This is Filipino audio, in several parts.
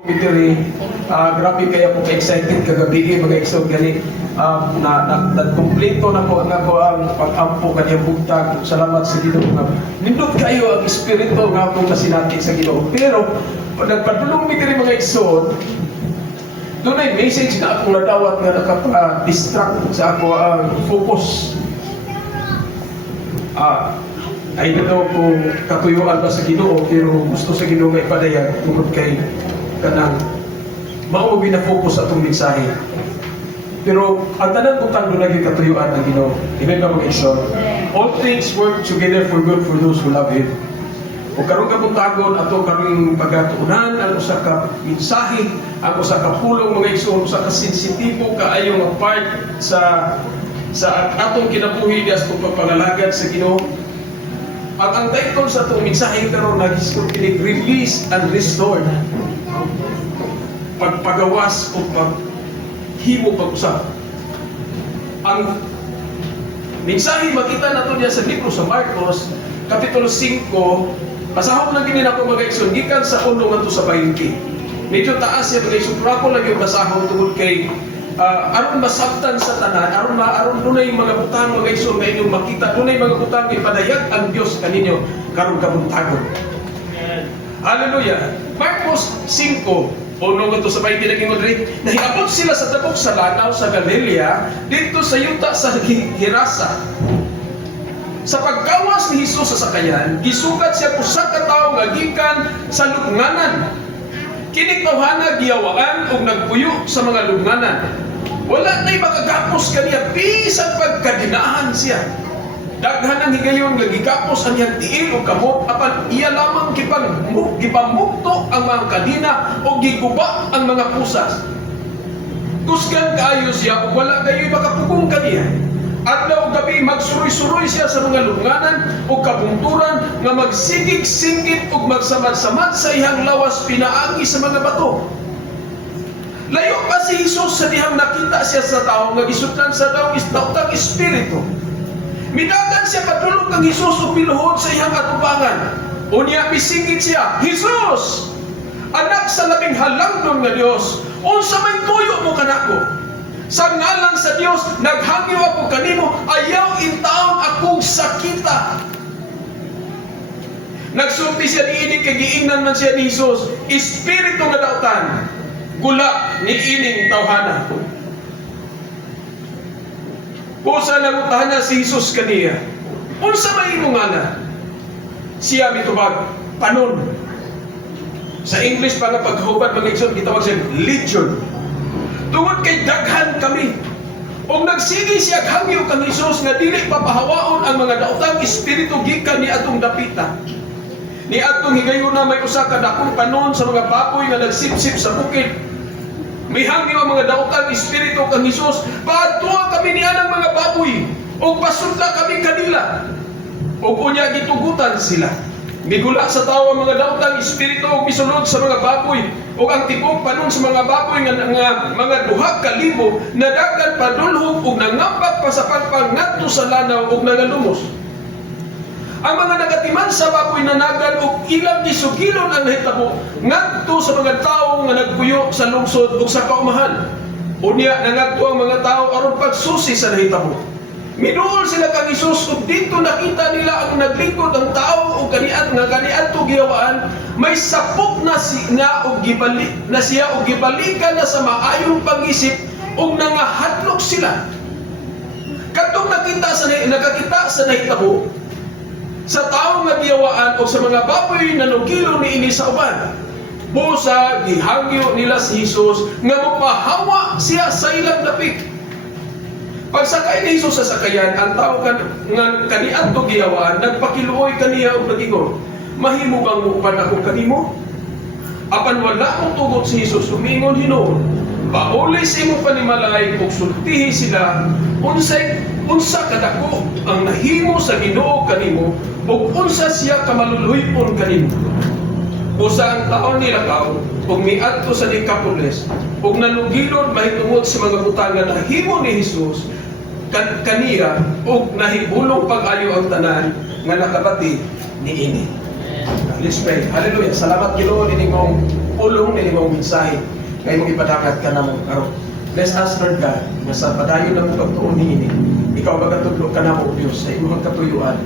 Mitiri, grabe kaya po ka-excited kagabi mga igsoon gani nagkumpleto na po ang pag-ampo kaniyang bugtag. Salamat sa Ginoo nga nindot kayo ang espiritu nga po masinati sa Ginoo. Pero nagpadulong mitiri mga igsoon, doon ay message na akong nadawat nga nakapa-distract sa ako ang focus. Ay na daw kung katuyuan ba sa Ginoo, pero gusto sa Ginoo nga ipadayag tungkol kay kanang mao na focus sa atong mensahe. Pero ang tanan butang doon lagi katuyuan ng Ginoo. Amen ba mga igsoon? All things work together for good for those who love Him. O karon ka buntagon ato karon pagatuunan ang usa ka mensahe, ang usa ka pulong mga igsoon, usa ka sensitibo kaayo nga part sa atong kinabuhi dias kung pagpangalagad sa Ginoo. Ang title sa itong mensahe karon nag-kinig release and restore. Pagpagawas o paghimo pag-usap. Ang mensahe makita nato diya sa libro sa Marcos kapitulo 5, pasahon lang gini nako mga igsoon gikan sa 1 ngadto sa 20. Medyo taas siya mga igsoon, pero ako lang yung basahon tungod kay aron masabtan sa tanan, aron dunay mga butang mga igsoon nga inyong makita, dunay mga butang ipadayag ang Dios kaninyo karon kabuntagon. Hallelujah. Marcos 5 Uno nga to sa 20 naging modri, nahiabot sila sa tabok sa lanaw sa Galilea, dito sa yuta sa Hirasa. Sa paggawas ni Hesus sa sakayan, gisugat siya usa ka tawo nga gikan sa lubnganan. Kini tawhana giyawaan ug nagpuyo sa mga lubnganan. Wala nay makagapos kaniya bisan pagkadinahan siya. Daghan ang higayon nga gigapos ang iyang tiil o kamot apan iya lamang gipamukto ang mga kadina o giguba ang mga pusas. Kusgan kaayo siya o wala kayo'y makapugong kaniya. Adlaw o gabi magsuroy-suroy siya sa mga lubnganan o kabunturan nga magsigig-singgit o magsamad-samad sa ihang lawas pinaagi sa mga bato. Layo pa si Hesus sa dihang nakita siya sa tao nga gisutlan sa daw espiritu. Midagan siya patulog ng Hesus o piluhod sa iyang atubangan. Unya misingit siya, Hesus, anak sa labing halangdon nga Dios, unsa may tuyo mo kanako? Sa ngalan sa Dios, naghangyo ako kanimo, ayaw intaon akong sakita. Nagsulti siya niining kay giingnan man siya ni Hesus, espiritu nga dautan, gula ni ining tawhana. Usa nangutahan na si Hesus kaniya, unsa may imong ngalan? Siya mitubag, panon. Sa English pa nga paghubad mga igsoon, gitawag siya legion. Tungod kay daghan kami. Og nagsigi siya hangyo kang Hesus nga dili papahawaon ang mga daotang espiritu gikan ni atong dapita. Ni atong higayon na may usa ka dakong panon sa mga baboy nga nagsipsip sa bukid. May hangyo ang mga daotang espiritu kang Hesus, paadtua kami niya ng mga baboy, o pasudla kami kanila. O kunya gitugutan sila. Migula sa tao ang mga daotang espiritu o misulod sa mga baboy, o ang tipong panon sa mga baboy nga mga 2,000 na dagan padulhog o nangampak pa sa pagpangadto sa lanaw o nangalumos. Ang mga nagatiman sa baboy nanagan o ilang gisugilon ang nahitabo ngadto sa mga tao nga nagpuyo sa lungsod o sa kaumahan. Unya nangadto ang mga tao aron pagsusi sa nahitabo. Miduol sila kang Hesus ug dito nakita nila ang naglingkod ang tao o kaniadto giyawaan, may sapok na siya og gibalikan na sa maayong pangisip ug nangahadlok sila. Kadtong nakakita sa nahitabo sa taong nga giyawaan o sa mga baboy na nugilo niini sa uban, busa gihangyo nila si Hesus nga mapahawa siya sa ilang dapit. Pagsakay ni Hesus sa sakayan, ang tao nga kaniadto giyawaan nagpakiluoy kaniya og nagingon, mahimo bang mupan ako kanimo? Apan wala mong tugot si Hesus, umingon hinuon, pauli sa imong panimalay ug sultihi sila unsa kadako ang nahimo sa Ginoo kanimo ug unsa siya kamaluluy-on kanimo. Usa ang taon nilakaw ug miadto sa Decapolis ug nanugilon mahitungod sa mga butang nga nahimo ni Hesus kaniya ug nahibulong pag-ayo ang tanan nga nakabati niini. Let's pray. Hallelujah. Salamat Ginoo nining mong ulong nining mong mensahe kay mong ipadagat ka namo karon. Bless us, Lord God, nga sa padayon na mong pagtuon niini. Ikaw magatudlo ka namo Dios sa imong katuyuan.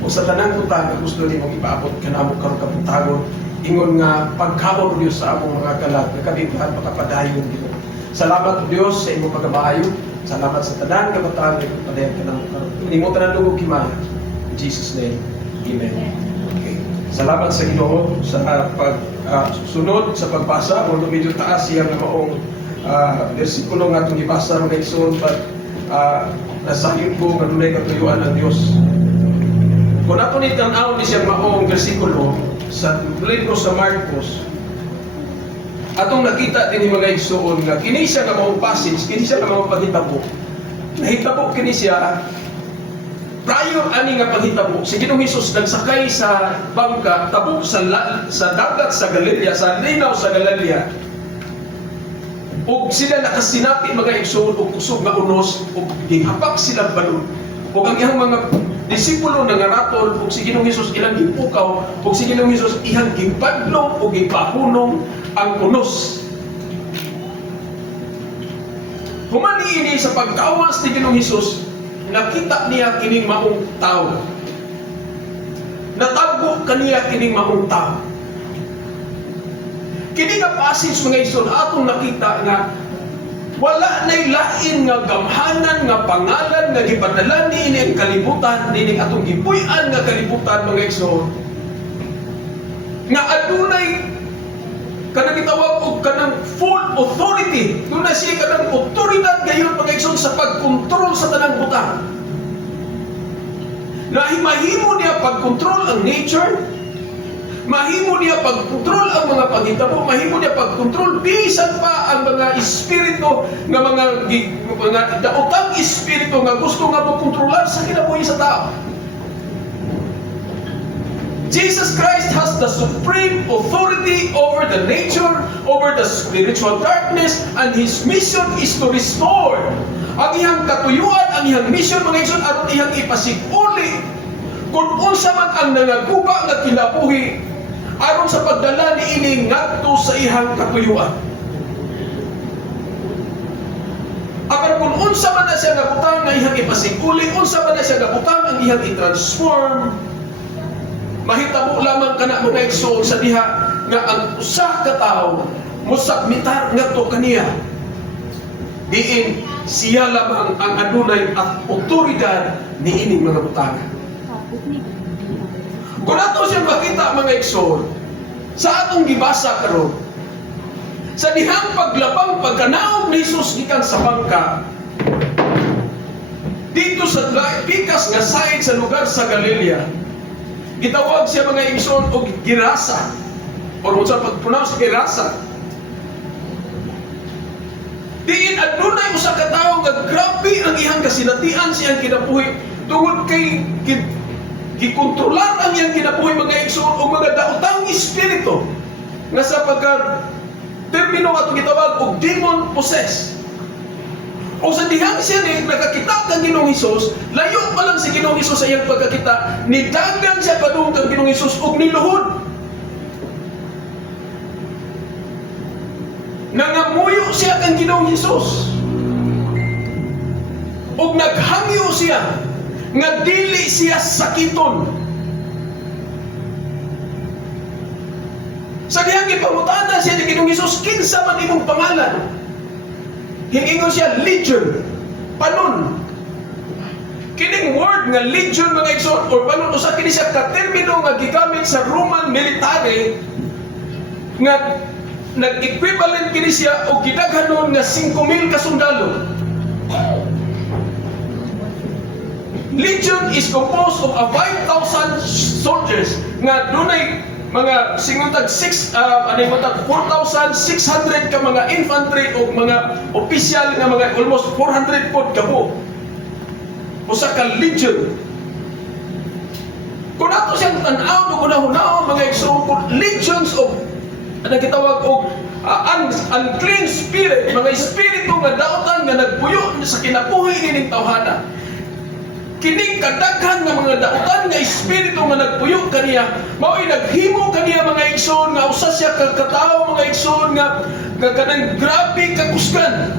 O sa tanang butang nga gusto nimong ipaabot ka namo karon kabutagon. Ingon nga pagkaon Dios sa among mga kalag nga kabighan makapadayon Ginoo. Salamat Dios sa imong pagkabaayo. Salamat sa tanan kabutagon nga padayon ka namo karon. Nimo tanan dugog himaya. In Jesus name. Amen. Okay. Salamat sa Ginoo sa pagsunod sa pagbasa. Although medyo taas siya nga maong versikulo nga itong ibasa mga igsoon, but nasayon ko nga dunay katuyuan ng Diyos. Kung ato ni tanaw ni siya maong versikulo sa libro sa Marcos, atong nakita din mga igsoon nga kini siya nga maong passage, kini siya nga maong paghitabo. Nahitabo kini siya prior ani nga paghitabo, si Ginoong Hesus nagsakay sa bangka tabo sa dagat sa Galilea, sa linaw sa Galilea. Ug sila nakasinapi mga igsoon og kusog nga unos ug gihapak sila balon. Ug ang iyang mga disipulo nangaratol ug si Ginoong Hesus ilang gipukaw ug si Ginoong Hesus ihang gipadlong ug gipahunong ang unos. Humani ini sa pagkawas ni Ginoong Hesus, nakita niya kining maong tao. Natagbo kaniya kining maong tao. Kini nga passage mga igsoon atong nakita nga wala nay lain nga gamhanan nga pangalan nga gipadala niini ang kalibutan nining atong gipuy-an nga kalibutan mga igsoon. Nga adunay kanang gitawag og kanang full authority. Doon na siya kanang otoridad gayon mga igsoon sa pagkontrol sa tanang butang. Mahimo niya pagkontrol ang nature, mahimo niya pagkontrol ang mga paghitabo, mahimo niya pagkontrol bisan pa ang mga espiritu nga mga daotang espiritu nga gusto nga mokontrolar sa kinabuhi sa tao. Jesus Christ has the supreme authority over the nature, over the spiritual darkness, and His mission is to restore. Ang iyang katuyuan, ang iyang mission mga igsoon aron iyang ipasiguli kung unsa man ang nangaguba nga kinabuhi aron sa pagdala niini ngadto sa iyang katuyuan. Apan kung unsa man na siya nabutang nga iyang ipasiguli, unsa man na siya nabutang ang iyang i-transform, mahitabo lamang kana mga igsoon sa diha nga ang usa ka tawo musabmitar ngadto kaniya. Diin siya lamang ang adunay at otoridad niining mga butanga. Kung ato siya makita mga igsoon sa atong gibasa karon, sa dihang paglapang pagkanaog ni Jesus gikan sa bangka dito sa pikas nga side sa lugar sa Galilea, gitawag siya mga igsoon og Gerasa, or unsa pag-pronounce Gerasa. Diin adunay usa ka tawo nga grabe ang iyang kasinatian siyang kinabuhi tungod kay gikontrolar ang iyang kinabuhi mga igsoon o mga daotang espiritu nga sa termino ato gitawag og demon possessed. O sa dihang siya ni nakakita kang Ginoong Hesus, layo pa lang si Ginoong Hesus sa iyang pagkakita, nidagan siya padung kang Ginoong Hesus og niluhod. Nangamuyo siya kang Ginoong Hesus. Og naghangyo siya nga dili siya sakiton. Sa dihang ipangutana siya ni Ginoong Hesus, kinsa man imong pangalan? Hingingon siya, Legion, panon. Kining word nga legion mga igsoon or panon usa kini siya ka termino nga gigamit sa Roman military nga nag-equivalent kini siya og gidaghanon nga 5,000 ka sundalo. Legion is composed of 5,000 soldiers nga dunay mga singuntag 4,600 ka mga infantry o mga opisyal nga mga almost 400 pod kabo. Usa ka legion. Kung ato siyang tan-aw no kunahon mga igsoon, legions of gitawag og unclean spirit, mga espiritu nga daotan nga nagpuyo sa kinabuhi nining tawhana. Kining kadaghan nga mga dautan nga espiritu nga nagpuyo kaniya, mao'y naghimo kaniya mga igsoon nga usa siya kagkatao mga igsoon nga kanang grabe kakusgan.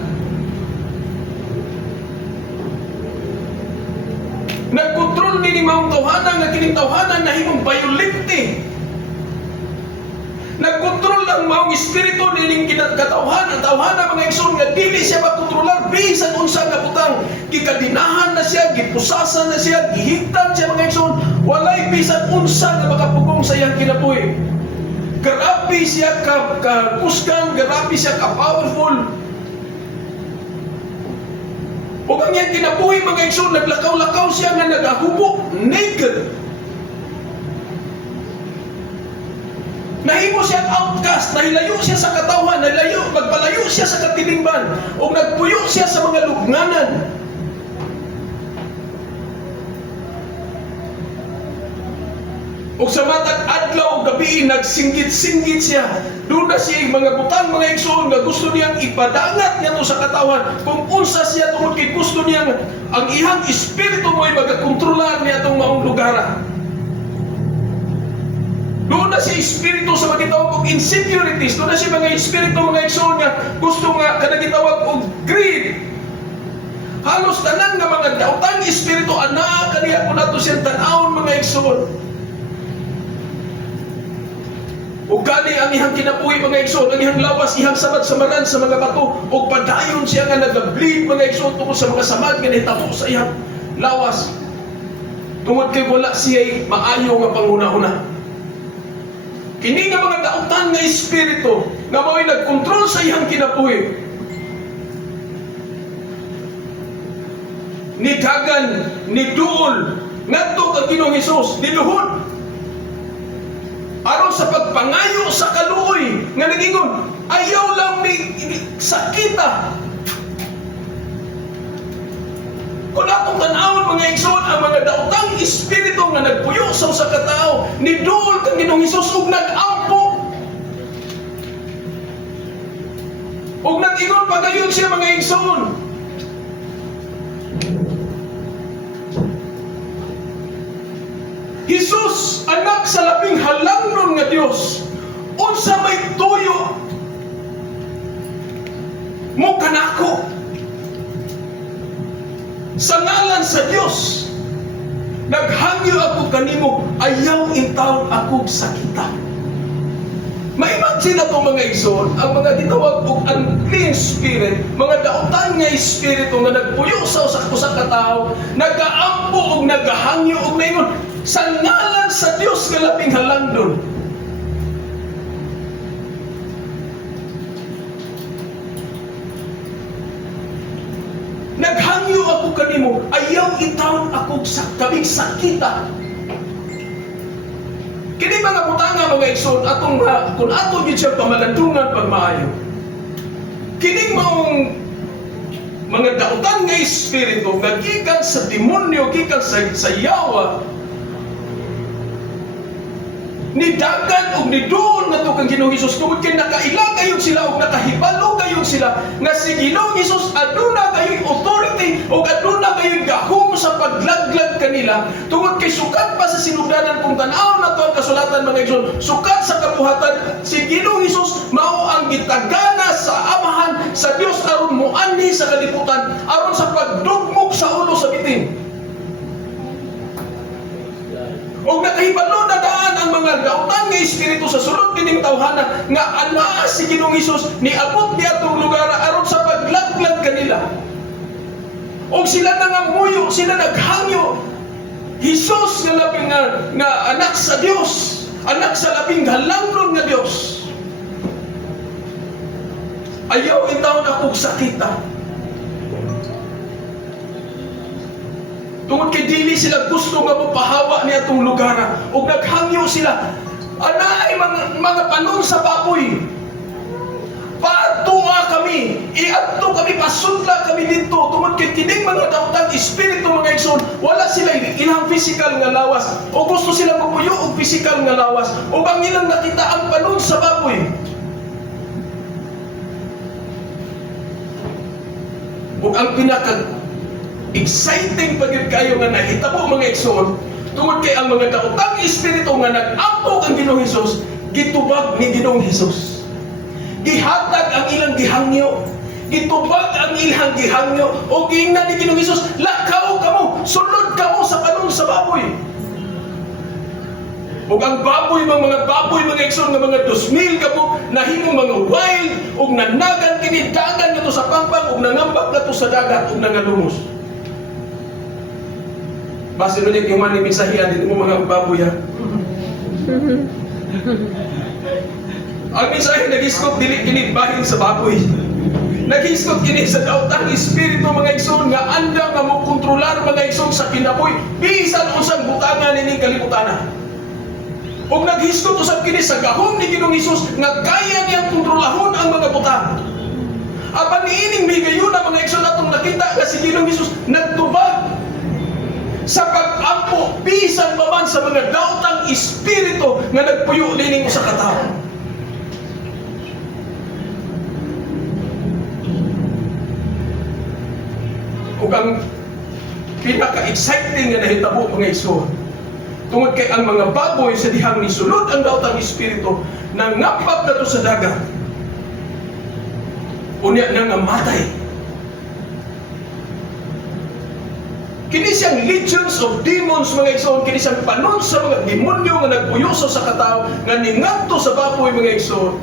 Nagkontrol ni maong tawhanan nga kining tawhanan nahimong violente. Nagkontrol lang maong espiritu nining kinatawhanan, tawhanan mga igsoon nga dili siya makontrolar bisan unsa nga butang. Gikadinahan na siya, gipusasan na siya, gihigtan siya mga igsoon. Walay bisan unsa nga makapugong sa iyang kinabuhi. Grabe siya kakusgan, grabe siya ka-powerful. O ang iyang kinabuhi mga igsoon, naglakaw-lakaw siya nga nagahubo, naked. Nahimo siya outcast, nahilayo siya sa katawhan, magpalayo siya sa katilingban, o nagpuyo siya sa mga lugnanan. O sa matag adlaw gabi nagsinggit-singgit siya. Doon na siya mga butang mga igsoon nga gusto niyang ipadangat niya to sa katawhan. Kung unsa siya tungod kay gusto niyang ang ihang espiritu mo'y magakontrolar niya itong maong lugar. Doon na siya espiritu sa magitawag og insecurities. Doon na siya mga espiritu mga igsoon nga gusto nga kanagitawag og greed. Halos tanan nga mga daotang espiritu ana kaniya ko nato siyang tan-awon mga igsoon. Ug gani ang ihang kinabuhi mga igsoon, ang ihang lawas, ihang samad-samaran sa mga bato, ug padayon siya nga nag-bleed mga igsoon tungod sa mga samad nga nahitabo sa ihang lawas. Tungod kay wala siya maayo nga panghuna-huna. Kini nga mga dautan nga espiritu nga mao'y nagkontrol sa ihang kinabuhi. Ni dagan, ni duol, ngadto kang Ginoong Hesus, ni luhod. Aron sa pagpangayo sa kaluoy nga nagingon, ayaw lang ni sakita. Kung atong tanawon mga igsoon ang mga daotang espiritu nga nagpuyo sa usa ka tawo, ni duol kang Ginoong Hesus ug nag-ampo. Ug nag-ingon pagayon siya mga igsoon. Hesus, anak sa labing halangnon nga Dios, unsa may tuyo mo kanako sa ngalan sa Dios. Naghangyo ako kanimo, ayaw intawon ako sakita. Maimagine na itong mga igsoon, ang mga gitawag og unclean spirit, mga dautan nga espiritu nga nagpuyo sa usa ka tawo, nagaampo og nagahangyo og naingon sa ngalan sa Dios nga labing halangdon. Naghangyo ako kanimo, ayaw itawon ako sa kaming sakita. Kini mga butanga mga igsoon atong kung ato gyud siya pamalandungan pagmaayo. Kining maong mga dautan nga espiritu nga gikan sa demonyo, gikan sa yawa, ni dagan og ni duol nga to kang Ginoong Hesus tungod kay nakailang kayon sila og nakahibalo kayon sila nga si Ginoong Hesus aduna kayo'y authority og aduna kayo'y gahom sa paglaglag kanila tungod kay sukat pa sa sinugdanan kung tan-aw na to ang kasulatan mga igsoon, sukat sa kabuhatan si Ginoong Hesus mao ang gitagana sa amahan sa Dios aron moanhi sa kalibutan aron sa pagdugmok sa ulo sa bitin. O nakahibalo na daan ang mga dautan nga espiritu sa sulod kining tawhana nga anaa si Ginoong Hesus niabot niya atong lugar aron sa paglaglag kanila. O sila nangamuyo, sila naghangyo. Hesus nga labing nga anak sa Dios, anak sa labing halangnon nga Dios. Ayaw intawon akong sakita. Tungod kay dili sila gusto nga mapahawa niya itong lugar ug naghangyo sila. Anaay mga panon sa baboy. Paadtua kami, iadto kami, pasudla kami dito. Tungod kay kining mga daotang espiritu mga igsoon, wala sila ilang physical nga lawas o gusto sila mapuyo og physical nga lawas o ang ilang nakita ang panon sa baboy. Ug ang exciting pagid kayo nga nahitabo mga igsoon tungod kay ang mga daotang espiritu nga nag-ambog ang Ginoong Hesus gitubag ni Ginoong Hesus. Gihatag ang ilang gihangyo, gitubag ang ilang gihangyo, o giingnan ni Ginoong Hesus, lakaw kamo, sulod kamo sa kanon sa baboy. O ang baboy, mga baboy, mga igsoon nga mga 2,000 kamo, nahimong mga wild, o nanagan kini dagan nga to sa pampang, o nangambak na to sa dagat, o nangalumos. Basta nun yung human ni mensahihan, dito mo mga baboy ha. Ang mensahe nag-iskot dili kini bahin sa baboy. Nag-iskot kini sa daotang espiritu mga igsoon nga anda nga mo kontrolar mga igsoon sa kinabuhi bisan unsang butangan nining kalibutana. Ug nag-iskot usab kini sa gahom ni Ginoong Hesus nga kaya niyang kontrolahon ang mga butang. Apan niining migayon na mga igsoon atong nakita nga si Ginoong Hesus nagtubag sa pag-ampo bisan pa man sa mga daotang espiritu nga nagpuyo dining usa ka tawo. Ug ang pinaka-exciting nga nahitabo mga igsoon tungod kay ang mga baboy sa dihang ni sulod ang daotang espiritu nangapak na to sa dagat. Unya na nga matay. Kini siyang legions of demons mga igsoon, kini siyang panon sa mga demonyo nga nagpuyoso sa katao nga ningadto sa baboy mga igsoon.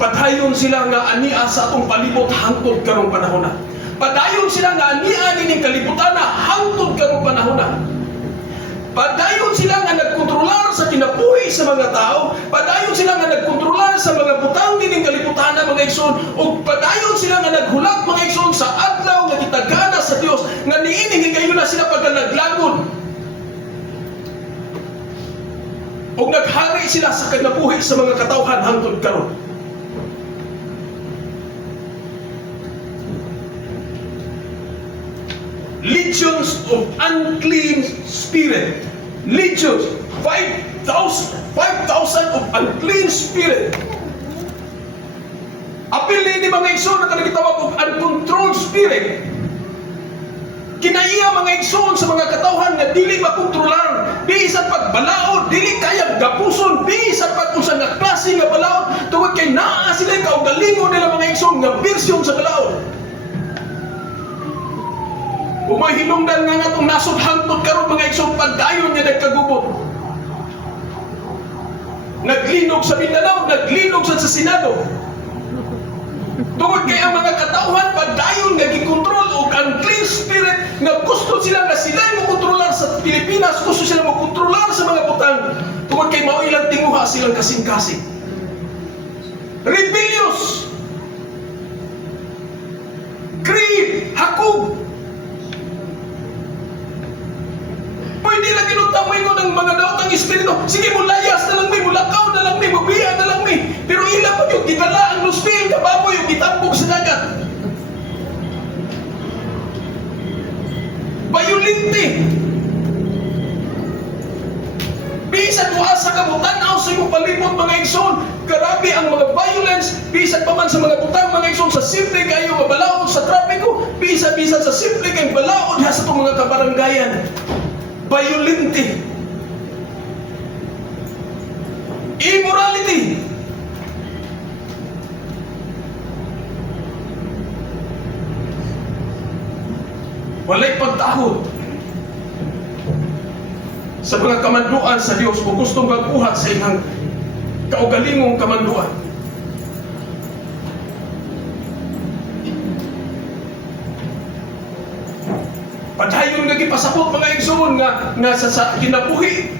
Padayon sila nga ania sa atong palibot hangtod karong panahon na. Padayon sila nga ania nining kalibutan na hangtod karong panahon na. Padayon sila nga nagkontrolar sa kinabuhi sa mga tao. Padayon sila nga nagkontrolar sa mga butang nining kalibutan na mga igsoon. O padayon sila nga naghulat mga igsoon sa adlaw nga gitagana sa Dios nga niining kayo na sila pagka naglagon. O naghari sila sa kinabuhi sa mga katawhan hangtod karon. Legions of unclean spirit. Legions, 5,000 of unclean spirit. Apil ni mga igsoon na kanagitawag og uncontrolled spirit. Kinaiya mga igsoon sa mga katawhan nga dili makontrolar, bisan pagbalaod, dili kayang gapuson, bisan pag usa nga klase nga balaod, tungod kay naa sila kaugalingon nila mga igsoon nga bersyon sa balaod. Umay hinungdan nga nga itong nasod hangtod karon mga igsoon pagdayon nga nagkagubot. Naglinog sa Mindanao, naglinog sa Senado. Tungod kay ang mga katauhan pagdayon nga gikontrol og unclean spirit nga gusto sila nga sila mo kontrolar sa Pilipinas, gusto sila mo kontrolar sa mga butang. Tungod kay mao ilang tinguha silang kasing-kasing. Rebellious. Greed, hakog. Pwede lang ginutamoy ng mga daotang espiritu. Sige mo layas na lang may, mulakaw na lang may, mabiya na lang may. Pero ilang pa yung gitala ang luspil, kababoy yung gitambog sa dagat. Bayulinte. Bisan mo asa ka mo, tanaw sa iyong palibot mga igsoon. Grabe ang mga violence. Bisan pa man sa mga butang mga igsoon, sa simple kayo mabalaod sa trapiko. Bisan sa simple kayo balaod sa itong mga kabaranggayan. Violente. Immorality. Walay pagtahod sa mga kamanduan sa Dios kung gustong magbuhat sa ilang kaugalingong kamanduan. Padayon nga gipasabot mga igsoon nga sa kinabuhi.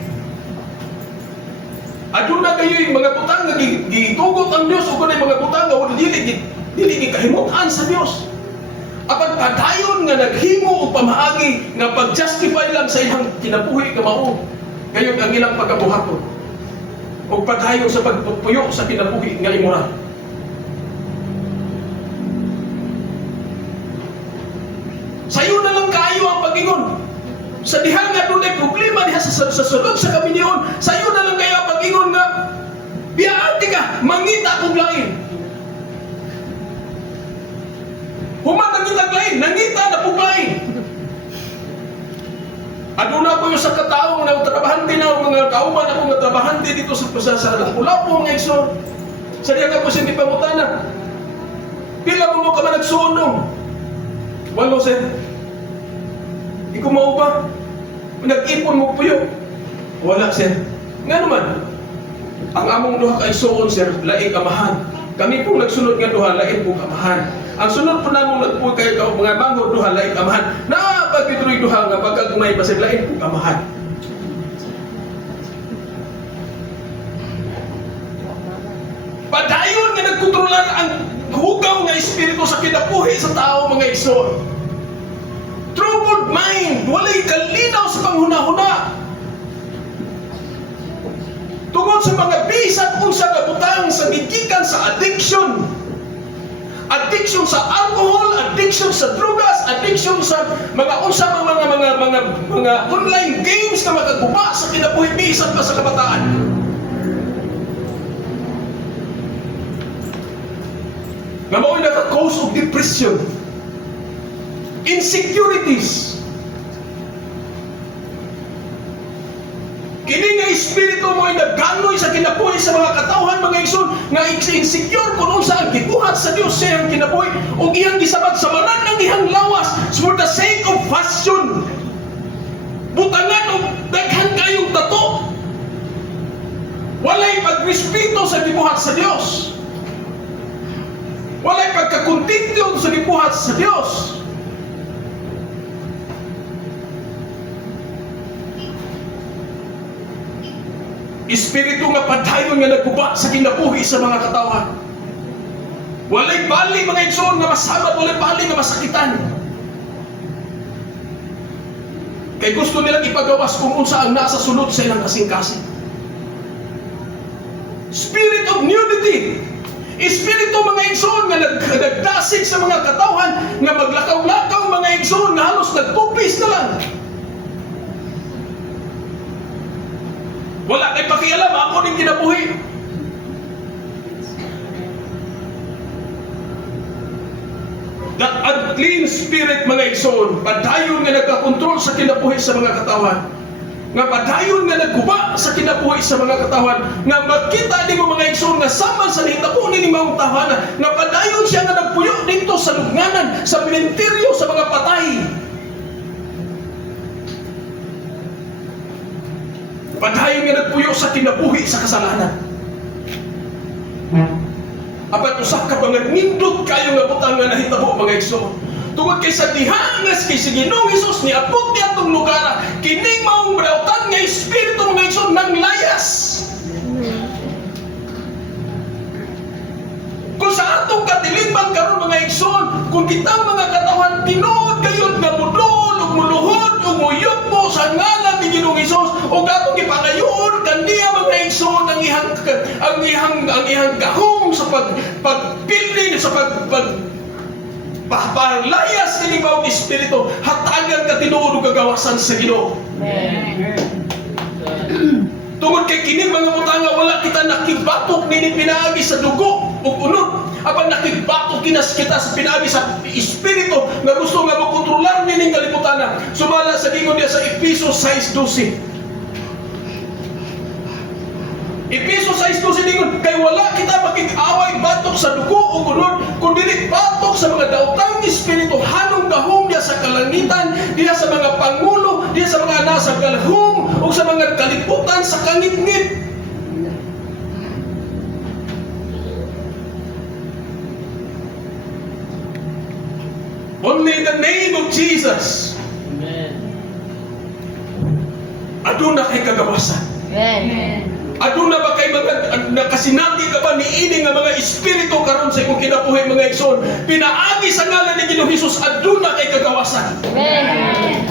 Aduna kayo'y mga butang nga gitugot ang Dios ug kanay mga butang nga wala dili kahimutan sa Dios. Apan padayon nga naghimo og pamaagi nga pag-justify lang sa ilang kinabuhi nga mao. Gayon ang ilang pagkabuhaton. Ug padayon sa pagpupuyo sa kinabuhi nga immoral. Sayo na lang kayo ang pag-ingon. Sa diha nga doon ay problema diha sa sulod sa kaminyon, sayo na lang kayo ang pag-ingon nga biyaati ka, mangita kong lain. mga tao na trabahante na mga kauban ako nga trabahante dito sa Lapu-Lapu mga igsoon. Sa diya nga po siya gipangutana. Pila mo ka man nagsunog? Walo sir. Ikaw mao ba? Nag-ipon mo puyo? Wala sir. Nga naman, ang among duha ka igsoon sir, laing amahan. Kami pong nagsunod nga duha, laing pong amahan. Ang sunod po namong nagpuy kayo mga mango duha, laing amahan. Na pagpituloy duha nga pagkagumay pa sir, laing pong amahan. Padayon nga nagkontrolar ang hugaw nga espiritu sa kinabuhi sa tao mga igsoon. Troubled mind, walay kalinaw sa panghuna-huna. Tungod sa mga bisag unsa nga butang sa gigikan sa addiction. Addiction sa alcohol, addiction sa drugas, addiction sa mga unsa mga online games na magaguba sa kinabuhi bisag pa sa kabataan. Nga mao'y naka-cause of depression, insecurities. Kini nga espiritu mo'y nagganoy sa kinabuhi sa mga katawhan mga igsoon nga insecure kung unsa ang gibuhat sa Dios sa iyang kinabuhi ug iyang gisabad sa manan ng iyang lawas for the sake of fashion. Butangan og daghan kayong tato. Walay pagrespeto sa gibuhat sa Dios. Walay pagkakontento sa gibuhat sa Dios. Espiritu nga padayon nga nagguba sa kinabuhi sa mga katawhan. Walay bali mga igsoon nga masamat, walay bali nga masakitan. Kay gusto nilang ipagawas kung unsa ang nasa sulod sa ilang kasing-kasing. Spirit of nudity. Espiritu mga igsoon nga nagdasig sa mga katawhan nga maglakaw-lakaw mga igsoon nga halos nagtupis na lang. Wala kay pakialam ako ning kinabuhi. That unclean spirit mga igsoon, padayon nga nagkakontrol sa kinabuhi sa mga katawhan. Nga padayon nga nagguba sa kinabuhi sa mga katawhan, nga makita nimo mga igsoon nga sama sa nahitabo ni mga tahanan, nga padayon siya nga nagpuyo dito sa lugnanan, sa sementeryo sa mga patay. Padayon nga nagpuyo sa kinabuhi sa kasalanan. Apat usak ka ba nga nindot kayo nga butang nga nahitabo mga igsoon. Tungod kay sa dihangas kay si Ginoong Hesus ni abot niya itong lugar, kining maong brautan nga espiritu mga igsoon nang layas. Kung sa atong katilingban karon mga igsoon, kung kitang mga katawhan tinuod kayo nga mudol ug muluhod ug muyok mo sa ngalan ni Ginoong Hesus ug atong gipangayoon kandiya mga igsoon ang ihang gahom sa pagpilin sa paglayas kini bawat espiritu hatagan ka tinuod ug kagawasan sa Ginoo. Tungod kay kini mga butanga wala kita nakibatok nini pinaagi sa dugo ug unod apan nakibatok kinas kita sa pinaagi sa espiritu nga gusto nga makontrolar nining kalibutan. Sumala sa gingon niya sa Efeso 6:12. Efeso 6:12 dingon kay wala kita makig-away batok sa dugo ug unod kundi batok sa mga daotang espiritu hanong gahom diya sa kalangitan, diya sa mga pangulo, diya sa mga nasa galhom ug sa mga kalibutan sa kangitngit. Only in the name of Jesus. Amen. Aduna kay kagawasan. Amen. Aduna ba kay mga nakasinati ka ba ni ini nga mga espiritu karon sa imong kinabuhi mga igsoon? Pinaagi sa ngalan ni Ginoong Hesus aduna kay kagawasan. Amen.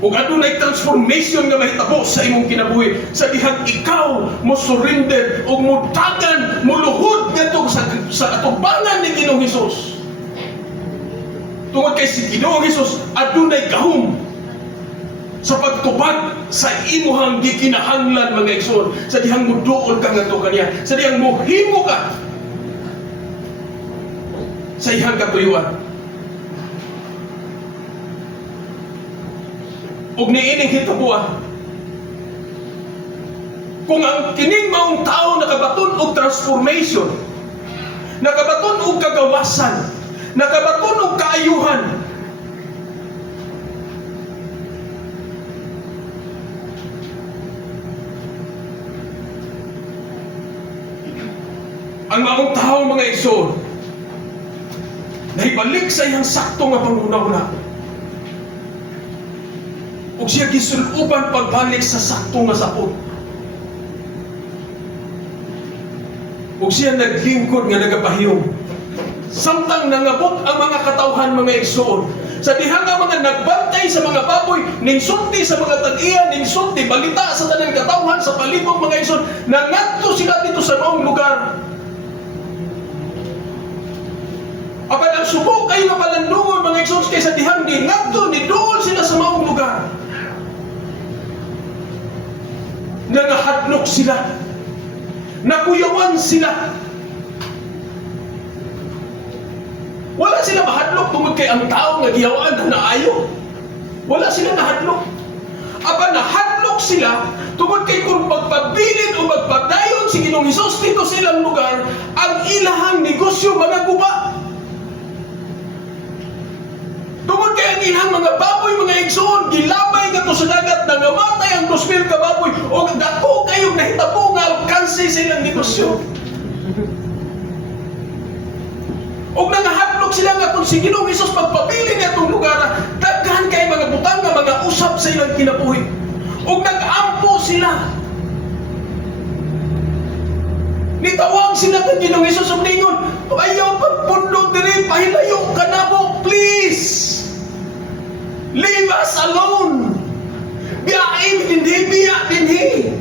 Ug adunay transformation nga mahitabo sa imong kinabuhi sa dihang ikaw mo surrender ug mudagan muluhod ngadto sa atubangan ni Ginoong Hesus. Tungod kay si Ginoong Hesus adunay gahom sa pagtubag sa imuhang gikinahanglan mga igsoon, sa dihang muduol ka ngadto kaniya, sa dihang mohimo ka sa iyang katuyuan. ug niining hitabuan. Kung ang kining maong tao nakabaton og transformation, nakabaton og kagawasan, nakabaton og kaayuhan, ang maong tao mga igsoon, nahibalik sa iyang sakto nga pangunauna. Ug siya gisuluban pagbalik sa sakto nga sapot. Ug siya naglingkod nga nagapahiyom. Samtang nangabot ang mga katawhan mga igsoon, sa diha nga mga nagbantay sa mga baboy, ningsunti sa mga tag-iya, ningsunti balita sa tanang katawhan sa palibot mga igsoon, nangadto sila dito sa maong lugar. Apan ang subok kayo nga palandungon mga igsoon kay sa dihang gingadto ni duol sila sa maong lugar. Nangahadlok sila, nakuyawan sila. Wala sila mahadlok tungod kay ang tao nga giyawaan na naayo. Wala sila nahadlok. Aba nahadlok sila tungod kay kung magpabilin o magpadayon si Ginoong Hesus dito sa ilang lugar, ang ilahang negosyo managuba. Tungod kay ang ilang mga baboy mga igsoon gilabay nga to sa dagat, nangamatay ang 2,000 ka baboy o dako kayong nahitabo nga alkansi sa ilang negosyo. O nangahadlok sila nga kung si Ginoong Hesus pagpapili niya itong lugar, daghan kay mga butang nga mga usap sa ilang kinabuhi. O nag-ampo sila. Nitawag sila kang Ginoong Hesus ug ningon, ayaw pagpundo diri, pahilayo ka na mo, please. Leave us alone. Biyain dinhi, biya dinhi.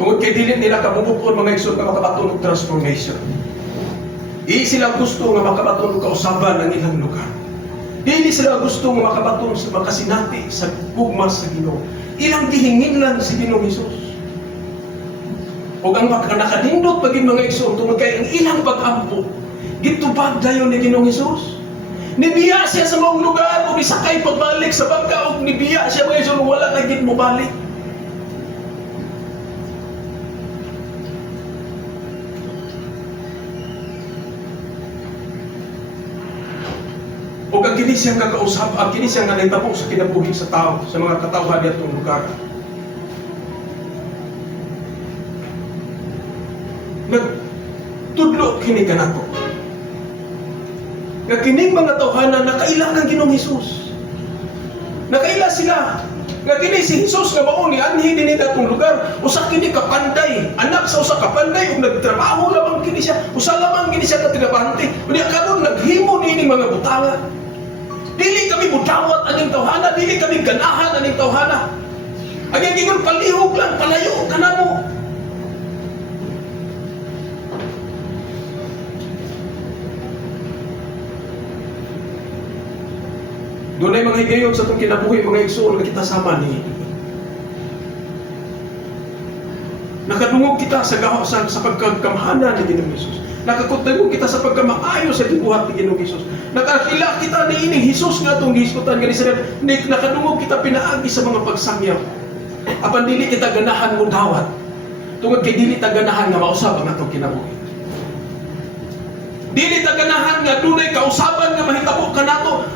Tungod kay dili nila kabubukon mga igsoon nga makabaton og transformation. Di sila gusto nga makabaton og kausaban ng ilang lugar. Dili sila gusto nga makabaton sa makasinati sa gugma sa Ginoo. Ilang gihingin lang si Ginoong Hesus. O ang nakadindot pagin mga igsoon tungod kay ang ilang pag-ampo, gitubag dayon ni Ginoong Hesus. Nibiya siya sa maong lugar o nisakay pagbalik sa bangka o nibiya siya mga igsoon wala na gid mo balik. O ang kini siyang kakausap, ang kini siyang nanitabo sa kinabuhi sa tao, sa mga katawhan nitong lugar. Nagtudlo kini kanato. Nga kining mga tawhanan nakaila kang Ginoong Hesus. Nakaila sila. Nga kini si Hesus nga mao ni anhi dinhi datong lugar, usa kini kapanday, anak sa usa kapanday ug nagtrabaho lamang kini siya, usa lamang kini siya ka trabahante. Unya karon naghimo niini mga butanga. Dili kami mudawat aning tawhana, dili kami ganahan aning tawhana. Ang gingon palihog lang, palayo ka na mo. Doon ay mga higayon sa itong kinabuhi, mga igsoon na kita sama ni. Nakadungog kita sa pagkakamhanan ni Ginoong Hesus. Nakakutagog kita sa pagkamaayo sa gibuhat ni Ginoong Hesus. Nakakila kita ni ining Hesus nga itong gihiskutan nga ni Israel. Nakadungog kita pinaagi sa mga pagsangyaw. Apan dili kita ganahan mo dawat. Tungod kay dili ta ganahan nga mausab ang atong kinabuhi. Dili ta ganahan nga dunay kausaban nga mahitabo kanato.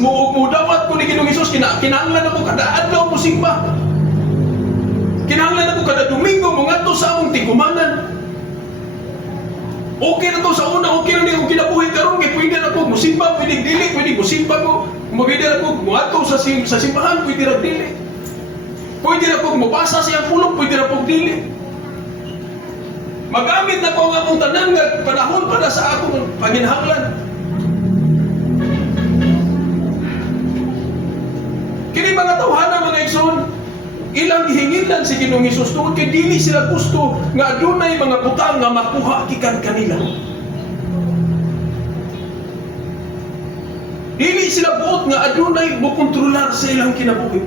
Mudawat ko ni Ginoong Hesus, kinahanglan na ko kada adlaw mo simba. Kinahanglan na ko kada Domingo mo ngadto sa among tigumanan. Okay na to sa una, okay na niyo kinabuhi karon kay pwede na ko musimba, pwede dili, pwede musimba ko. Pwede na ko muadto sa simbahan, pwede ra dili. Pwede na ko mubasa sa iyang pulong, pwede na ko dili. Magamit na ko ang akong tanan nga panahon para sa akong panginahanglan. Kini mga tawhana mga igsoon, ilang gihingilan si Ginoong Hesus tungod kay dili sila gusto nga adunay mga butang nga makuha gikan kanila. Dili sila buot nga adunay mo kontrolar sa ilang kinabuhi.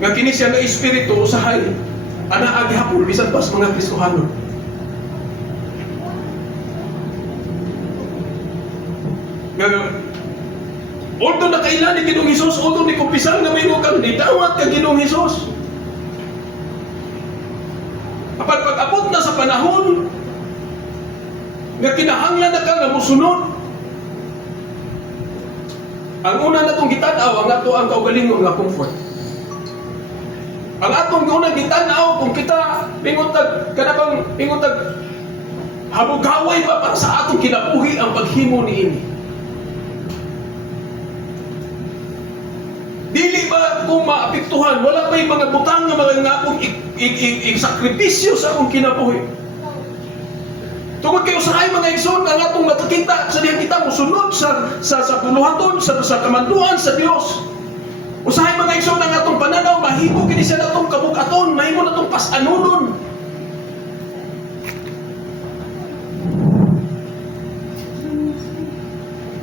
Nga kini siya nga espiritu usahay ana agi hapon bisan pas mga Kristohanon. Although nakailan ni Ginoong Hesus, although ni kumpisal na may kang nidawat ka Ginoong Hesus. Kapag pag-abot na sa panahon nga kinahanglan na ka nga musunod, ang una na itong gitanaw, ang ato ang kaugalingon nga comfort. Ang atong unang gitanaw, kung kita pingutag, kanabang pingutag, habugaway ba para sa atong kinabuhi ang paghimo ni ini? Dili ba kung maapektuhan, wala ba'y mga butang na mga nga akong sakripisyo sa akong kinabuhi? Tungod kayo sa ay mga igsoon nga atong matakita sa diyan kita musunod sa buluhaton, sa kamanduan sa Dios. Usahay mga igsoon nga atong pananaw, mahimo kini siya natong kabukaton, mahimo natong pasanunon.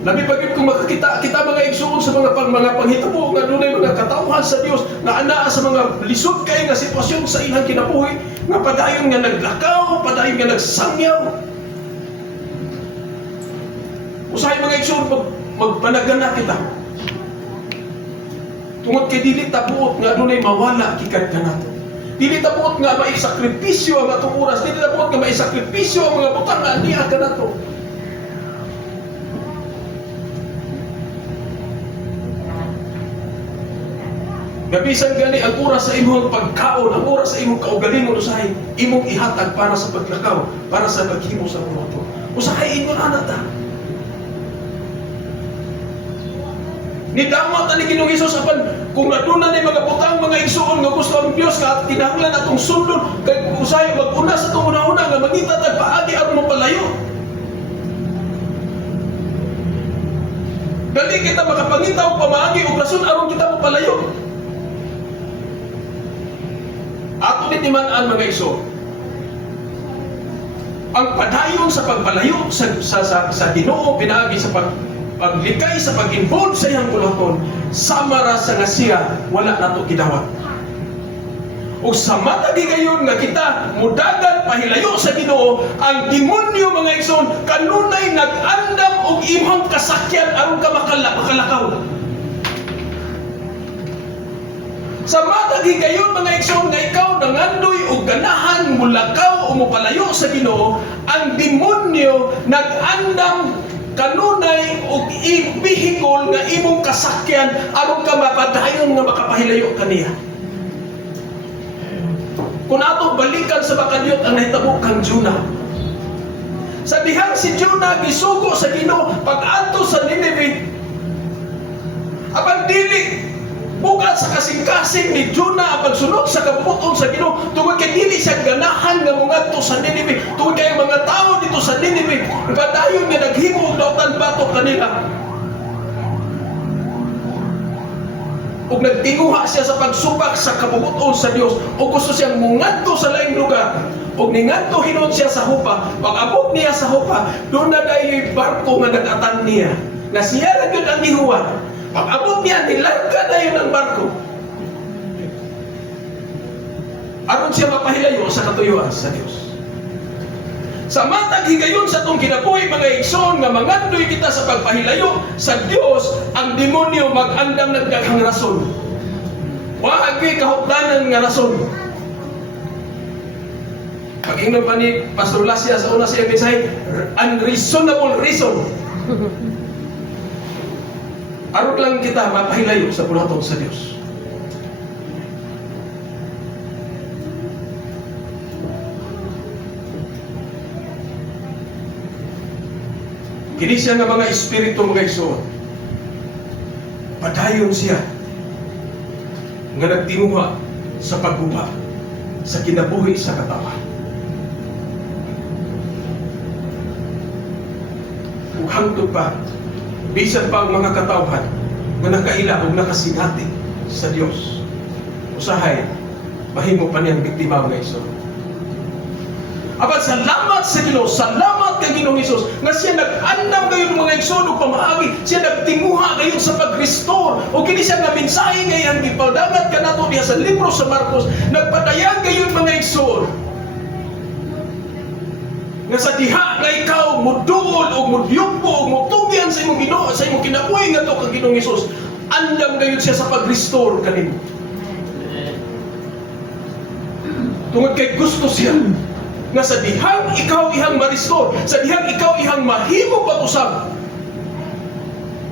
Labi pagit kung makakita kita mga igsoon sa mga panghitabo nga dunay mga katawhan sa Dios nga anaa sa mga lisod kay nga sitwasyon sa ilang kinabuhi nga padayon nga naglakaw, padayon nga nagsangyaw. Usahay mga igsoon magpanagana kita. Tungod kay dili tabuot nga dunay mawala kikad kanato. Dili tabuot nga maisakripisyo ang atong oras, dili tabuot nga maisakripisyo ang mga butang nga niya kanato. Gabisan gani ang oras sa imong pagkaon, ang oras sa imong kaugalingon usahay imong ihatag para sa paglakaw, para sa paghimo sa buhaton. Usahay ingon ana ta. Nidamot ani Ginoong Hesus apan kung aduna ni mga butang mga igsoon nga gusto ang Dios nga kinahanglan atong sundon kay usahay mag-una sa atong una-una nga mangita tag paagi aron mapalayo. Dali kita makapangita og pamaagi og rason aron kita mapalayo. Ato ni timan-an mga igsoon. Ang padayon sa pagpalayo sa Ginoo pinaagi sa paglikay sa pag-involve sa iyang bulaton, sama ra sa nga siya wala nato gidawat. O sa mata gigayon nga kita mudagan pahilayo sa Ginoo, ang demonyo mga igsoon kanunay nag-andam og imong kasakyan aron ka makalakaw. Sa mata gigayon mga igsoon nga ikaw nangandoy og ganahan mulakaw o mopalayo sa Ginoo, ang demonyo nag-andam kanunay og vehicle nga imong kasakyan aron ka mapadayon nga makapahilayo kaniya. Kung ato balikan sa makadiyot ang nahitabo kang Jonah. Sa dihang si Jonah gisugo sa Ginoo pag-adto sa Nineveh. Apan dili bukat sa kasing-kasing ni Jonah ang pagsunod sa kabuton sa Ginoo tungod kay dili siya ganahan nga mongadto sa Nineveh, tungod kay mga tao dito sa Nineveh padayon nga naghimo og dautan batok kanila. Ug nagtinguha siya sa pagsubak sa kabubuton sa Dios ug gusto siyang mongadto sa laing lugar. Ug ningadto hinon siya sa Jopa. Pag-abot niya sa Jopa, doon na dayoy barko nga nag-atan niya. Na siya ra gyud ang gihuwat. Pag-abot niya, nilarga na yun ang barko. Aron siya mapahilayo sa katuyuan sa Dios. Sa matag higayon sa itong kinabuhi mga igsoon nga mangandoy kita sa pagpahilayo sa Dios, ang demonyo mag-andam ng daghang rason. Waagi kahupdanan nga rason. Pag-ingnon pa ni Pastor Lasya sa una siya mensahe, unreasonable reason. Aron lang kita mapahilayo sa bulaton sa Dios. Kini siya nga mga espiritu mga igsoon. Padayon siya nga nagtinguha sa pagguba sa kinabuhi sa katawan. Ug hangtod pa bisan pa ang mga katawhan nga nakaila o nakasinati sa Dios. Usahay, mahimo pa niyang biktima mga igsoon. Abat salamat sa Ginoo, salamat buhat kay Ginoong Hesus nga siya nag-andam gayon mga igsoon ug pamaagi, siya nagtinguha gayon sa pag-restore o kini siya nga mensahe ngayon gipaldagat kanato diha sa libro sa Marcos, nagpadayag gayon mga igsoon nga sa diha nga ikaw muduol o mudyugpo o mutugyan sa imong Ginoo, sa imong kinabuhi nga to kang Ginoong Hesus, andam gayon siya sa pag-restore kanimo. Tungod kay gusto siya nga sa dihang ikaw ihang ma-restore, sa dihang ikaw ihang mahimo pag-usab,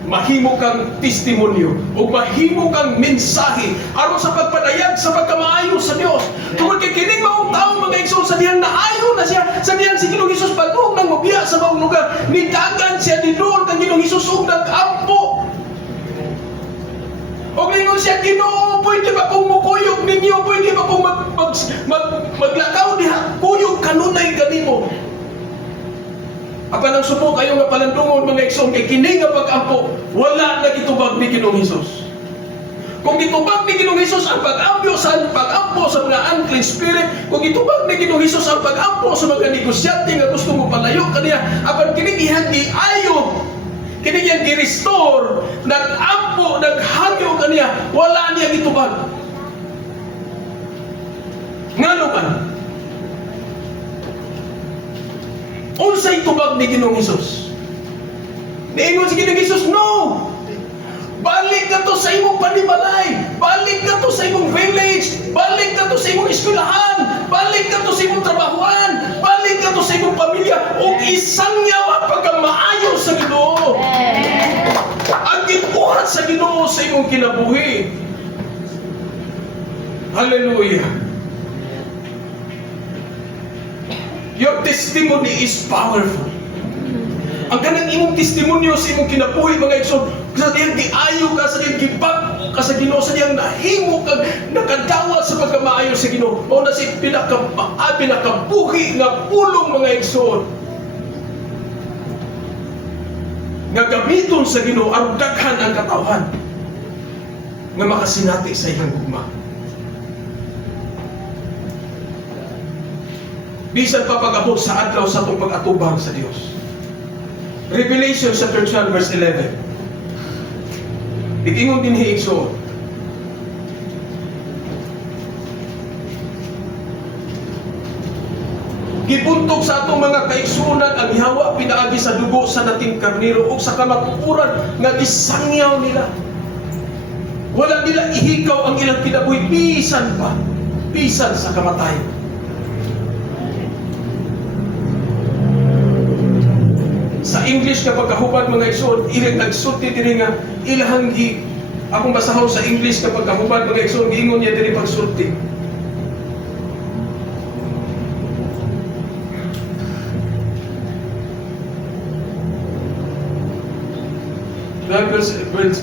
mahimo kang testimonyo o mahimo kang mensahe aron sa pagpadayag sa pagkamaayo sa Dios. Tungod kay kining maong tawo mga igsoon, sa dihang naayo na siya, sa dihang si Ginoong Hesus padung nang mabiya sa maong lugar, nidagan siya niduol kang Ginoong Hesus ug nag-ampo. O ngayon siya, Ginoo, pwede ba kung mukuyog ninyo? Pwede ba kung maglakaw diha? Kuyog kanunay ganimo. Apan ang subok kayo nga palandungon mga igsoon kay kini nga pag-ampo, wala na gitubag ni Ginoong Hesus. Kung gitubag ni Ginoong Hesus ang pag-ampo sa mga unclean spirit, kung gitubag ni Ginoong Hesus ang pag-ampo sa mga negosyante nga gusto mo palayo kaniya, apan kini ihang giayo, kini yang gi-restore, nag-ampo, naghagyo kaniya, wala niya gitubag. Ngano man? Unsay tubag ni Ginoong Hesus? Niingon si Ginoong Hesus, no! Balik ka to sa imong panimalay, balik ka to sa imong village, balik ka to sa imong eskwelahan, balik ka to sa imong trabahuan, balik ka to sa imong pamilya, ug isangyaw ang pagkamaayo sa Ginoo. Ang gibuhat sa Ginoo sa imong kinabuhi. Hallelujah. Your testimony is powerful. Ang kanang imong testimonyo sa imong kinabuhi mga igsoon, sa diyang giayo ka, sa diyang gibag ka sa Ginoo, sa diyang nahimo ka, nakadawat sa pagkamaayo sa Ginoo, o na si pinakabuhi nga pulong mga igsoon nga gamiton sa Ginoo aron daghan ang katawhan nga makasinati sa iyang gugma. Bisan pa pag-abot sa adlaw sa itong pag-atubang sa Dios. Revelation chapter 12 verse 11. Igingon din hiigsoon. Gibuntog sa atong mga kaigsunan ang ihawa pinaagi sa dugo sa nating karnero ug sa kamatuoran nga gisangyaw nila. Wala nila ihikaw ang ilang kinabuhi bisan sa kamatayon. Sa English kapag kahubad mga igsoon, ilang nagsulti diri nga ilahang akong basahon sa English kapag kahubad mga igsoon, giingon niya diri pagsulti.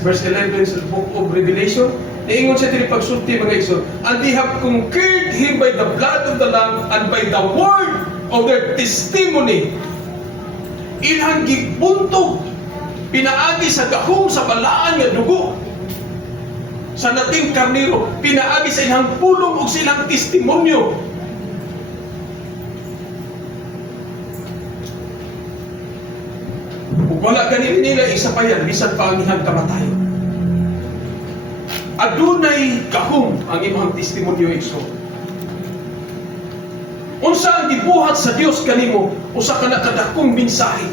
Verse 11 sa book of Revelation, niingon siya diri pagsulti mga igsoon, and they have conquered him by the blood of the Lamb and by the word of their testimony. Ilang gibuntog pinaagi sa gahom sa balaan nga dugo sa nating karnero, pinaagi sa ilang pulong ug sa ilang testimonyo. Ug wala ganin nila isapayan bisan pa ang ilang kamatayon. Adunay gahom ang imong testimonyo igsoon. Unsa ang gibuhat sa Dios kanimo, usa ka na kadakong mensahe.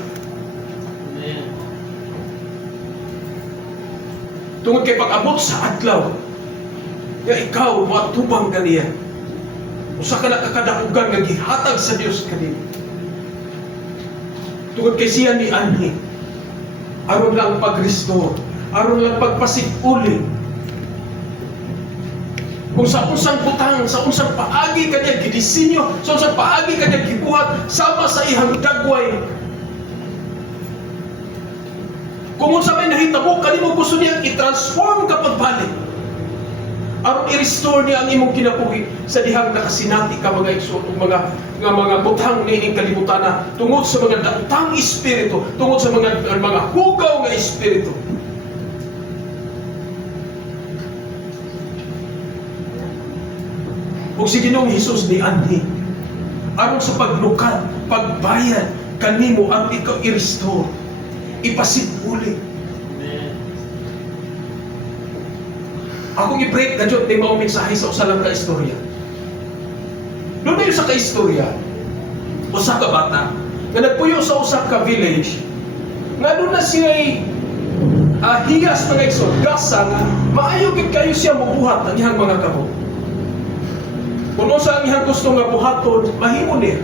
Tungod kay pag-abot sa adlaw, nga ikaw matubang kaniya, usa ka na kakadakugan nga gihatag sa Dios kanimo. Tungod kay siya ni anhi, aron lang pag-restore, aron lang pagpasiguli. Kung sa unsang butang, sa unsang paagi kanya gidisenyo, sa unsang paagi kanya gibuhat sama sa ihang dagway. Kung unsa may nahitabo kanimo gusto niya i-transform ka pagbalik, aron i-restore niya ang imong kinabuhi sa dihang nakasinati ka mga igsoon ug mga butang niining kalibutan na tungod sa mga daotang espiritu, tungod sa mga hugaw nga espiritu. Ug si Ginoong Hesus ni anhi aron sa paglukad, pagbayad, kanimo ang ikaw i-restore, ipasibuli. Akong i-break na dyan, di maong mensahe sa usa lang ka istorya. Doon na yun sa ka-istorya, usa ka bata, nga nagpuyo sa usa ka village, nga doon na siya'y hiyas mga igsoon, gasa nga, maayo gid kayo siya mabuhat ang iyang mga kabog. Kung sa ang iyang gusto nga buhaton, mahimo niya.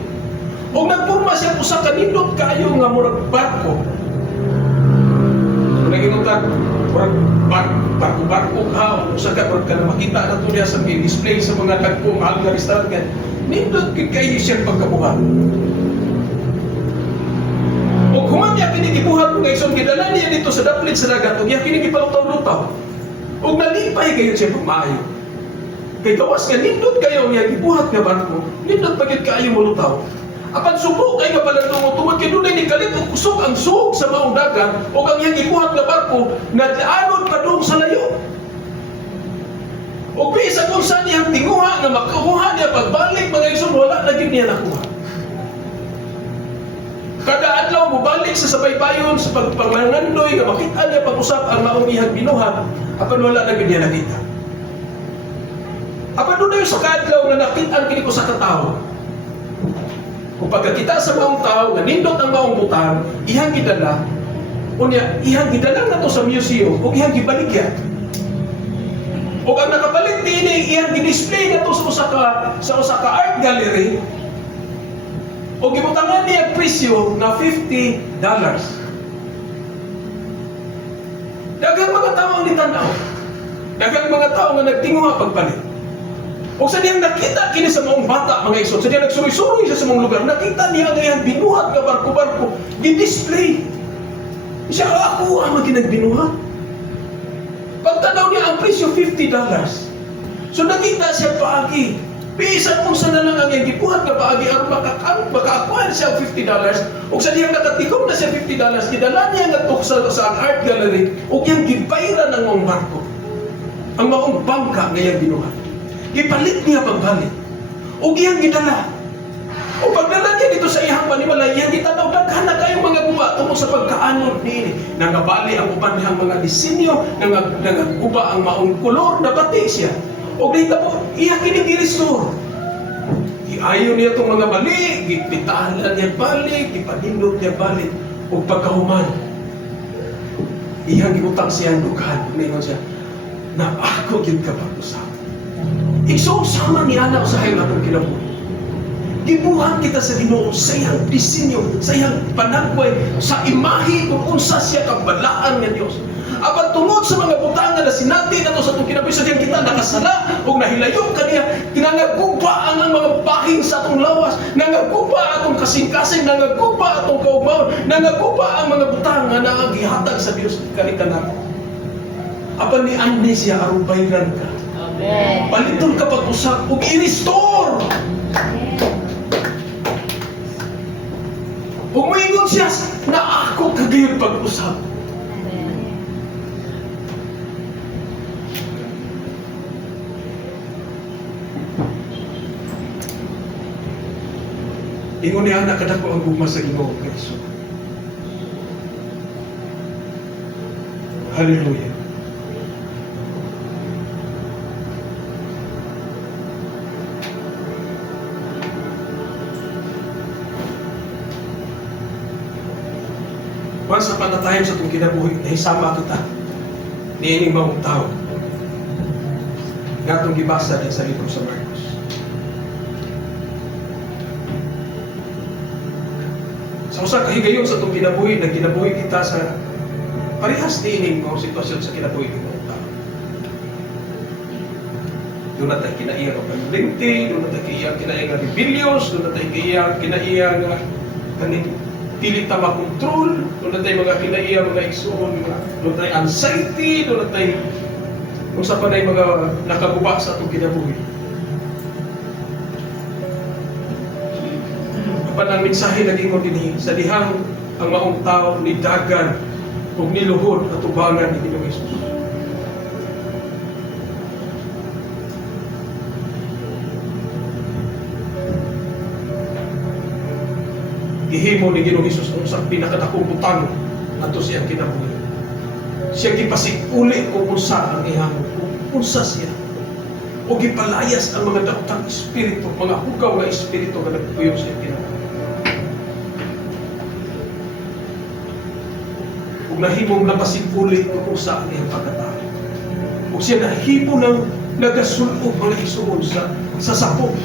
O nagpurma siya usa ka nindot kayo nga murag barko. So naginutag, murag barko ka, usa ka murag ka na makita na to niya sa display sa mga dagkong mahal nga restaurant nga. Nindot gid kayo siya pagkabuhat. O kumanya kinigibuhat mga igsoon, gidala niya dito sa daplit sa dagat, o niya kinigipalutaw-lutaw. O nalipay kayo siya pagmaayo. Kay gawas nga, nindot kayo niya gibuhat nga barko, nindot pagit kayo mulutaw. Apan subo kayo nga pala tungod kay dunay ni kalit og kusog ang sug sa maong dagat o ang iyang gibuhat nga barko nadaanon pa doon sa layo. O bisa kung saan niyang tinguha na makakuha niya pagbalik mga igsoon, wala na gid niya nakuha. Kada adlaw mo balik sa sabaybayon sa pagpangandoy nga makita niya pag-usap ang maong iyang binuhat, apan wala na gid niya nakita. Apan doon na yung sa kadlaw nga nakita kini ko sa katao. Kung pagkakita sa maong tao nga nindot ang maong butang, iyang gidala, unya iyang gidala na to sa museum o iyang gibaligya. O ang nakapalit din iyang gidisplay na to sa usa ka art gallery. O gibutangan niya presyo na $50. Daghang mga tao ang nitanaw. Daghang mga tao nga nagtinguha pagpalit. O sa diyang nakita kini sa maong bata mga igsoon, sa diyang nagsuroy-suroy sa maong lugar, nakita niya nga iyang binuhat nga barko-barko, gidisplay. Siya ako ang ginagbinuhat. Pagtanaw niya ang presyo $50. So nakita siya paagi. Bisan kung saan na lang ang iyang gibuhat nga paagi aron makakuha siya $50. O sa diyang nakatikom na siya $50, gidala niya nga tuksa sa art gallery o iyang gibayran ang maong barko. Ang maong bangka nga iyang binuhat. Ipalit niya pagbalik. O iyang gidala. O pagdala niya dito sa iyang panimalay, iyang gitanaw, daghan na kayong mga guba tungkol sa pagkaanod niini. Nangabali ang uban niyang mga disenyo, nangaguba ang maong kulor, nabati siya. O dito po, iyang kinigiristore. Iayon niya itong mga mali, gipitahan niya balik, ipanindot niya balik. O pagkahuman, iyang gibutang siyang dughan. Ngayon siya, na ako yun kapag-usap. Igsoon sama ni anak sa hayon atong kinabuhi. Gibuhat kita sa Ginoo sa iyang disenyo, sa iyang panagway, sa imahe kung unsa siya kabalaan nga Dios. Apan tungod sa mga butangan na sinati nato sa atong kinabuhi, sa diyang kita nakasala o nahilayo kaniya, tinangaguba ang mga bahin sa atong lawas, nangaguba atong kasing-kasing, nangaguba atong kaugmaon, nangaguba ang mga butangan na ang gihatag sa Dios kanikanan. Apan ni Andy siya aron bayran ka. Amen. Paliton ka pag-usap ug i-restore. Umingon siya na ako kagayod pag-usap. Ingon niya anak kadako ang gugma sa Ginoo kay Hesus. Hallelujah. Once upon a time sa itong kinabuhi, nahisama kita niining mga tao nga itong gibasa din sa libro sa Marcos. Sa usa kahigayon sa itong kinabuhi, nagkinabuhi kita sa parehas niining mga sitwasyon sa kinabuhi ng mga tao. Doon natin kinaiya ng paglinti, doon natin kinaiya ng rebellious, doon natin kinaiya ng kaning dili ta makontrol, doon tayo mga kinaiya, mga igsoon, doon tayo anxiety, doon tayo kung sa panay mga nakaguba sa itong kinabuhi. Kapan ang mensahe naging mo din sa dihang ang maong tao ni dagan o niluhod at ubangan ni Ginoong Hesus. gihimo ni Ginoong Hesus ang usang pinakadakong butang ato siyang kinabuhi. Siya gipasikuli kung unsa ang iyang unsa siya. O gipalayas ang mga daotang espiritu, mga hugaw nga espiritu nga nagpuyo siya kinabuhi. Ug nahimong napasikuli kung unsa ang iyang pagkatao. Ug siya nahimo ng nagasulog mga igsoon sa sapok.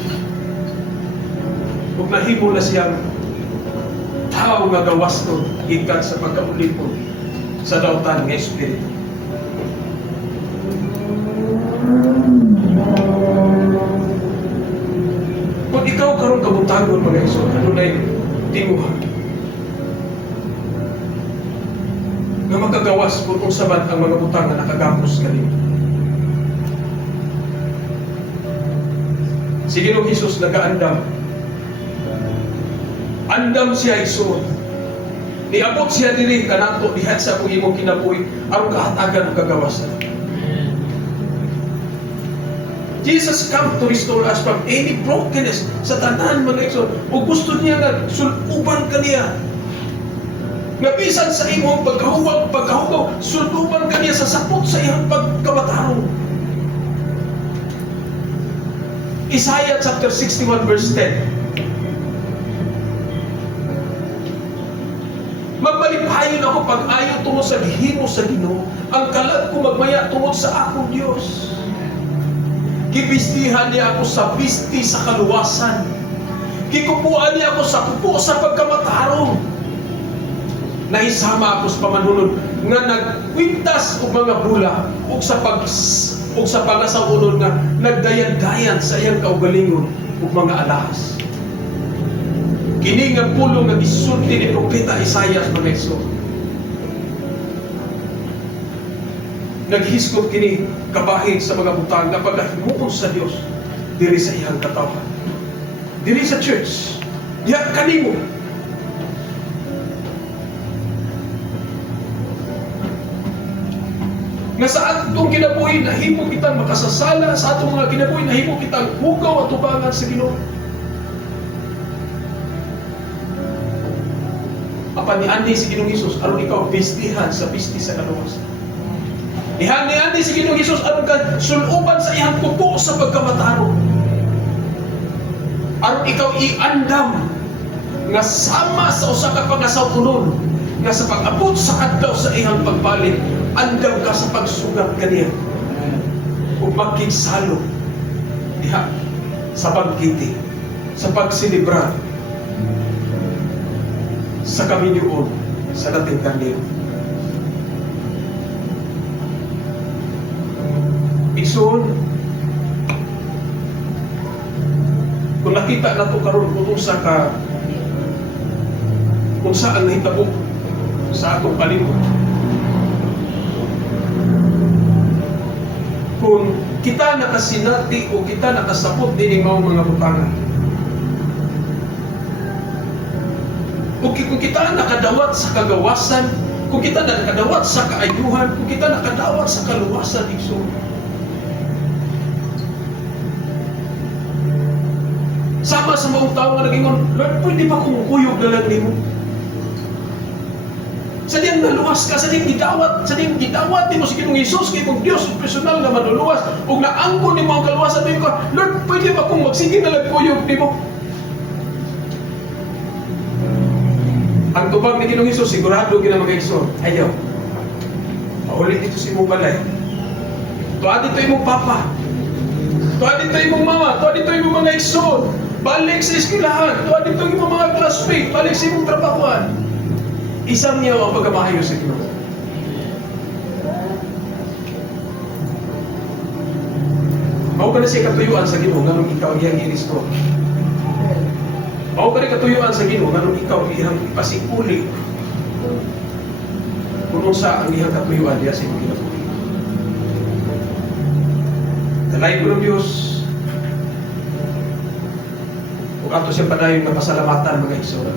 Ug nahimo na siyang tao nga gawas nun gikan sa pagkaulipon sa daotan nga espiritu. Kung ikaw karon kabutagon mga igsoon, ano na yung tinguhan nga magagawas kung sabat ang mga butang na nakagapos kanimo. Si Ginoong Hesus nagaandam. Andam siya igsoon. Niabot siya diri kanato diha sa akong imong kinabuhi aron kahatagan ug kagawasan. Jesus come to restore us from any brokenness sa tanan mga igsoon. Ug gusto niya nga suluban kaniya. Nga bisan sa imong pagkahugaw, suluban kaniya sa sapot sa iyang pagkabatarong. Isaiah chapter 61 verse 10. Magpalipayon ako pag-ayo tungod sa gihimo sa Ginoo, ang kalag ko magmaya tungod sa akong Dios. Gibistihan niya ako sa bisti sa kaluwasan. Gikupuan niya ako sa kupo sa pagkamatarong. Naisama ako sa pamanunod nga nagkwintas og mga bula ug sa pangasawunod nga nagdayan-dayan sa iyang kaugalingon ug mga alahas. Kini nga pulong nga gisulti ni Propeta Isaiah mga igsoon. Naghiskot kini kabahin sa mga butang nga pagkahimuon sa Dios diri sa iyang katawan. Diri sa church. Diha kanimo. Nga sa atong kinabuhi nahimo kitang makasasala, sa atong mga kinabuhi nahimo kitang hugaw at tubangan sa Ginoo. Apan ni si Ginoong Hesus aron ikaw bistihan sa bisti sa kaluwasan. Ni si Ginoong Hesus aron ka suluban sa iyang kupo sa pagkamataro. Aron ikaw iandam nga sama sa usa ka pangasawunon nga sa pag-abot sa adlaw sa iyang pagbalik, andam ka sa pagsugat kaniya ug magkigsalo diha sa pagkiti, sa pagsilibrar sa kaminyoon sa dating kandiyo. Igsoon, kung nakita na ito karon kung saan nahitabo sa atong palibot, kung kita nakasinati o kita nakasapot din yung mga butangan, kung kita nakadawat sa kagawasan, kung kita nakadawat sa kaayuhan, kung kita nakadawat sa kaluwasan, igsoon, sama sa mga tao nga nag-ingon, Lord, pwede ba kung kuyog na lang nimo? Sa diyang naluwas ka, sa diyang gidawat nimo si Ginoong Hesus, kay kung Diyos personal nga manuluwas, ug naangkon nimo ang kaluwasan nimo, Lord, pwede ba kung magsige na lang kuyog nimo? Ang tubag ni Ginoong Hesus, sigurado gina mag-igsoon, ayaw. Paulit dito si mong balay. Tuwa dito imong papa. Tuwa dito imong mama. Tuwa dito imong mga igsoon. Balik sa eskwelahan. Tuwa dito imong mga classmate. Balik sa imong trabahuan. Isang niya ang pagkamahayo sa Ginoo. Mao ka na siya katuyuan sa Ginoo nganong ikaw iyang ginisto. Mao ka na katuyuan sa Ginoo nganong ikaw iyang ipasikuli. Kung sa ang iyang katuyuan diya sa imong kinabuhi. Dalay ko ng Diyos. Kung ato siya padayon na pasalamatan mga igsoon.